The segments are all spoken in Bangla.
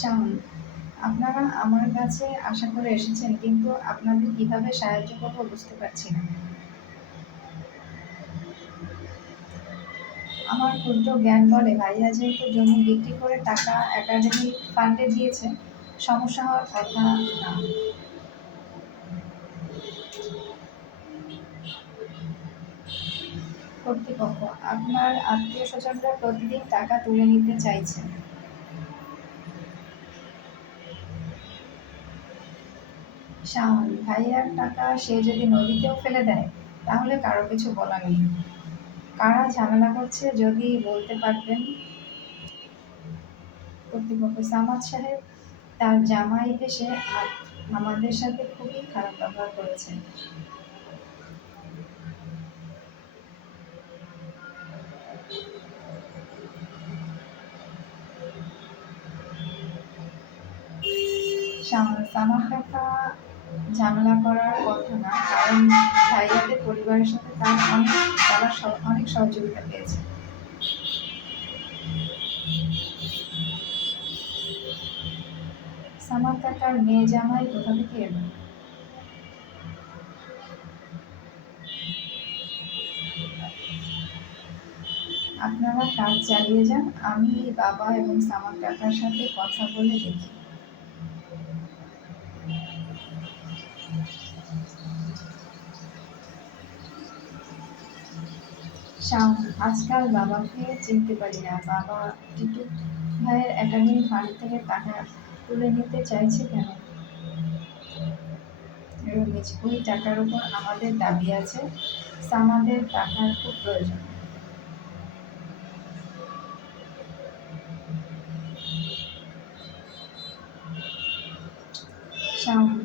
শাওন, আপনারা আমার কাছে আশা করে এসেছেন, কিন্তু আপনাদের কিভাবে সাহায্য করব বুঝতে পারছি না। আমার ক্ষুদ্র জ্ঞান বলে ভাইয়া যেহেতু জমি বিক্রি করে টাকা একাডেমি ফান্ডে দিয়েছে, সমস্যা হওয়ার কথা না। কর্তৃপক্ষ, আপনার আত্মীয় স্বজনরা প্রতিদিন টাকা তুলে নিতে চাইছে। শাওন, ভাইয়ার টাকা সে যদি নদীতেও ফেলে দেয়, তাহলে কারো কিছু বলার নেই। কারা ঝামেলা করছে যদি বলতে পারতেন। কর্তৃপক্ষ, সামাদ সাহেব, তার জামাই এসে আমাদের সাথে খুবই খারাপ ব্যবহার করেছে। সামাদ কাকা ঝামেলা করার কথা না, কারণ ভাইয়াদের পরিবারের সাথে তারা অনেক সহযোগিতা পেয়েছে। সামাদ কাকার মেয়ে জামাই কোথা থেকে এলো? আপনারা কাজ চালিয়ে যান, আমি বাবা এবং সামাদ কাকার সাথে কথা বলে দেখি। শাওন, আজকাল বাবাকে চিনতে পারি না। বাবা টিটু ভাইয়ের একাডেমি ফান্ড থেকে টাকা তুলে নিতে চাইছে কেন? রমেশ, ওই টাকার উপর আমাদের দাবি আছে। সামাদের টাকার খুব প্রয়োজন। শাওন,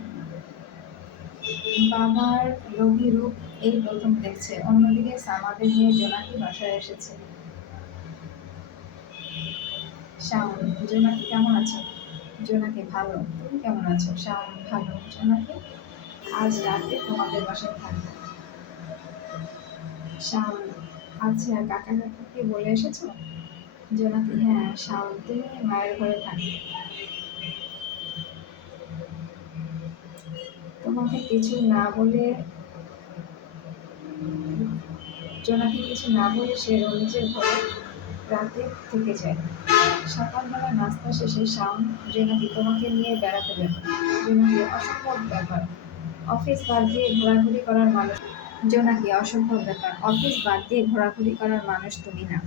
বাবার লোভী রূপ এই প্রথম দেখছে। অন্যদিকে সামাদের মেয়ে জোনাকি বাসায় এসেছে। শাওন, জোনাকি কেমন আছো? জোনাকি, ভালো। তুমি কেমন আছো? শাওন, ভালো। জোনাকি, আজ রাতে তোমাদের বাসায় থাকবো। শাওন, আচ্ছা, কাকা কাকুকে বলে এসেছো? জোনাকি, হ্যাঁ। শাওন, তুমি মায়ের ঘরে থাকবে। তোমাকে কিছু না বলে জোনাকি কিছু না বলে সে রমেশের ঘরে রাতে থেকে যায়। সকালবেলা নাস্তা শেষে শাওন জোনাকি তোমাকে নিয়ে বেড়াতে যাবে। জোনাকি, অসম্ভব ব্যাপার। অফিস বাদ দিয়ে ঘোরাঘুরি করার মানুষ। জোনাকি, অসম্ভব ব্যাপার। অফিস বাদ দিয়ে ঘোরাঘুরি করার মানুষ তুমি না।